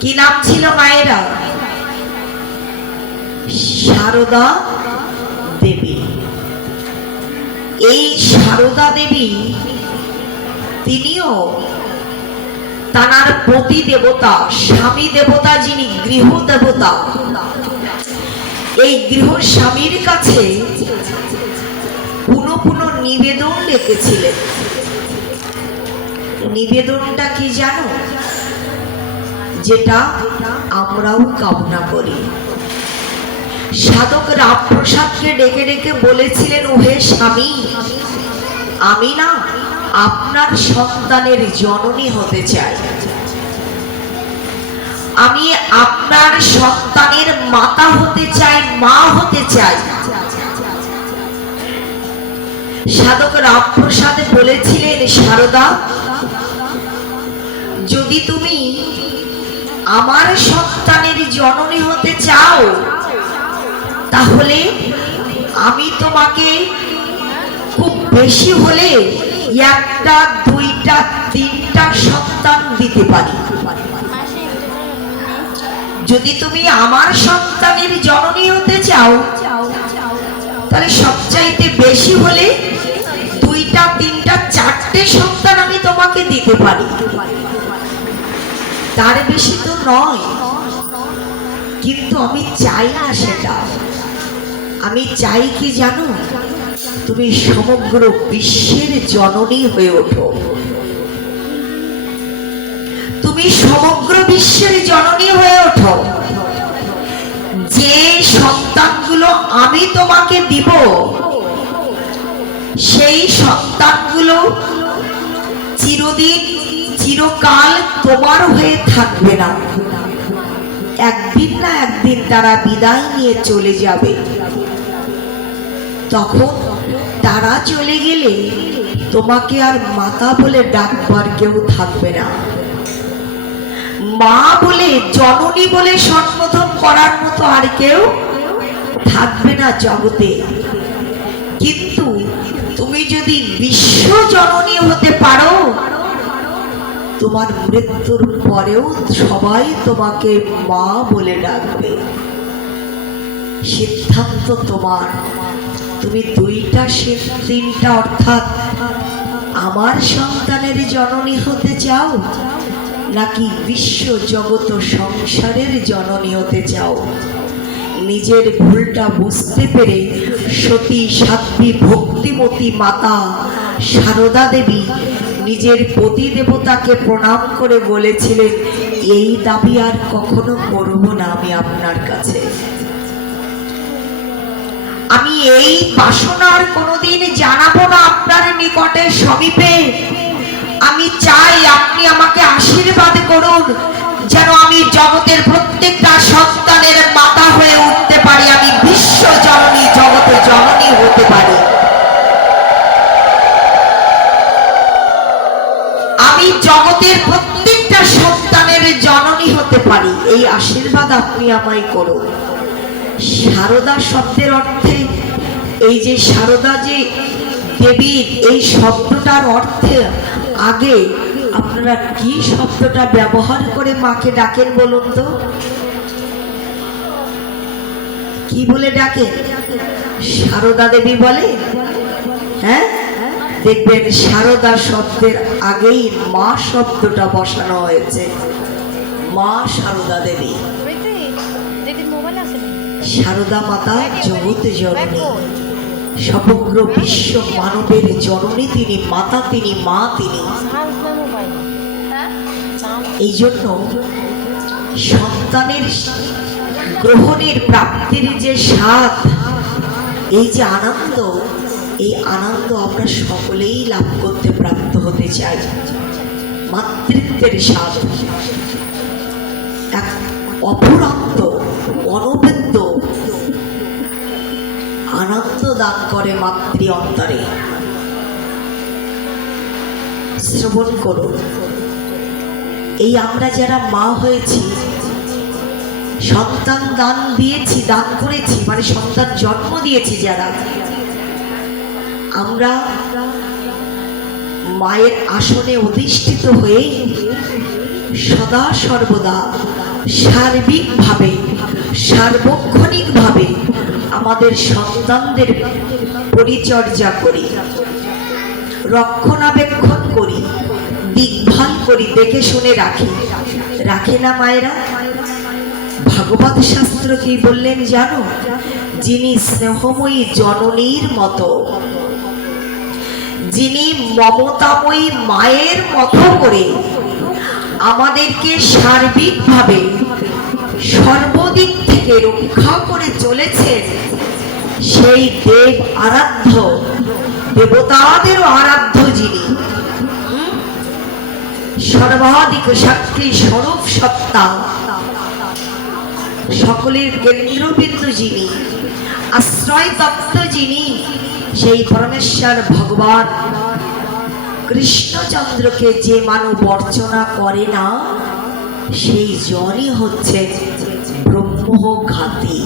কি নাম ছিল মায়েরা? সারদা দেবী। এই সারদা দেবী তিনিও তানার পতি দেবতা, স্বামী দেবতা, যিনি গৃহ দেবতা, এই গৃহ স্বামীর কাছে পুনঃ পুনঃ নিবেদন রেখেছিলেন। নিবেদনটা কি জানো? যেটা আমরাও কামনা করি। সাধক রামপ্রসাদকে ডেকে ডেকে বলেছিলেন, ওহে স্বামী, আমি না আপনার সন্তানের জননী হতে চাই, আমি আপনার সন্তানের মাতা হতে চাই, মা হতে চাই। সাধক রামপ্রসাদ বলেছিলেন, সারদা, যদি তুমি আমার সন্তানের জননী হতে চাও, তাহলে আমি তোমাকে খুব বেশি হলে একটা, দুইটা, তিনটা সন্তান দিতে পারি। যদি তুমি আমার সন্তানের জননী হতে চাও, তাহলে সবচাইতে বেশি হলে দুইটা, তিনটা, চারটে সন্তান আমি তোমাকে দিতে পারি, তার বেশি তো নয়। কিন্তু আমি চাই না সেটা। আমি চাই কি জানো? তুমি সমগ্র বিশ্বের জননী হয়ে ওঠো। তুমি সমগ্র বিশ্বের জননী হয়ে ওঠো। যে সন্তানগুলো আমি তোমাকে দিব, সেই সন্তানগুলো চিরদিন, চিরকাল তোমার হয়ে থাকবে না। একদিন না একদিন তারা বিদায় নিয়ে চলে যাবে। তখন তারা চলে গেলে তোমাকে আর মাতা বলে ডাকবার কেউ থাকবে না। মা বলে, জননী বলে সম্বোধন করার মতো আর কেউ থাকবে না জগতে। কিন্তু তুমি যদি বিশ্ব জননী হতে পারো, তোমার মৃত্যুর পরেও সবাই তোমাকে মা বলে ডাকবে। সিদ্ধান্ত তোমার। তুমি দুইটা, তিনটা, অর্থাৎ আমার সন্তানের জননী হতে চাও, নাকি বিশ্ব জগৎ সংসারের জননী হতে চাও? নিজের ভুলটা বুঝতে পেরে সতী সাধ্বী ভক্তিমতী মাতা সারদা দেবী নিজের পতি দেবতাকে প্রণাম করে বলেছিলেন, এই দাবি আর কখনো করব না আমি আপনার কাছে। আমি এই বাসনা আর কোনোদিন জানাবো না আপনার নিকটে, সমীপে। আমি চাই আপনি আমাকে আশীর্বাদ করুন, যেন আমি জগতের প্রত্যেকটা সন্তানের মাতা হয়ে উঠতে পারি, আমি বিশ্ব জননী, জগতে জননী হতে পারি। আমি জগতের প্রত্যেকটা সন্তানের জননী হতে পারি, এই আশীর্বাদ আপনি আমায় করুন। সারদা শব্দের অর্থে, এই যে সারদা যে দেবীর, এই শব্দটার অর্থে আগে আপনারা কি শব্দটা ব্যবহার করে মাকে ডাকেন বলুন তো? কি বলে ডাকেন? সারদা দেবী বলে? হ্যাঁ, দেখবেন সারদা শব্দের আগেই মা শব্দটা বসানো হয়েছে। মা সারদা দেবী। সারদা মাতা জগৎ জননী, সমগ্র বিশ্ব মানবের জননী তিনি, মাতা তিনি, মা তিনি। এই জন্য সন্তানের গ্রহণের, প্রাপ্তির যে স্বাদ, এই যে আনন্দ, এই আনন্দ আমরা সকলেই লাভ করতে প্রাপ্ত হতে চাই। মাতৃত্বের স্বাদ এক অপূরন্ত, অনবদ্য আনন্দ দান করে মাতৃ অন্তরে। শ্রবণ করুন, এই আমরা যারা মা হয়েছি, সন্তান দান দিয়েছি, দান করেছি, মানে সন্তান জন্ম দিয়েছি যারা, আমরা মায়ের আসনে অধিষ্ঠিত হয়ে সদা সর্বদা সার্বিকভাবে সার্বক্ষণিকভাবে আমাদের সন্তানদের পরিচর্যা করি, রক্ষণাবেক্ষণ করি, দেখভাল করি, দেখে শুনে রাখি, রাখে না মায়েরা? ভাগবত শাস্ত্র কি বললেন জানো? যিনি স্নেহময়ী জননীর মতো, যিনি মমতাময়ী মায়ের মতো করে আমাদেরকে সার্বিকভাবে সর্বদিক থেকে রক্ষা করে চলেছেন, সেই দেব আরাধ্য, দেবতাদেরও আরাধ্য যিনি, সর্বাধিক সাক্ষী স্বরূপ সত্তা, সকলের কেন্দ্রবিন্দু যিনি, আশ্রয় তত্ত্ব যিনি, সেই পরমেশ্বর ভগবান কৃষ্ণচন্দ্রকে যে মানব অর্চনা করে না, সেই জনই হচ্ছে ব্রহ্মঘাতী।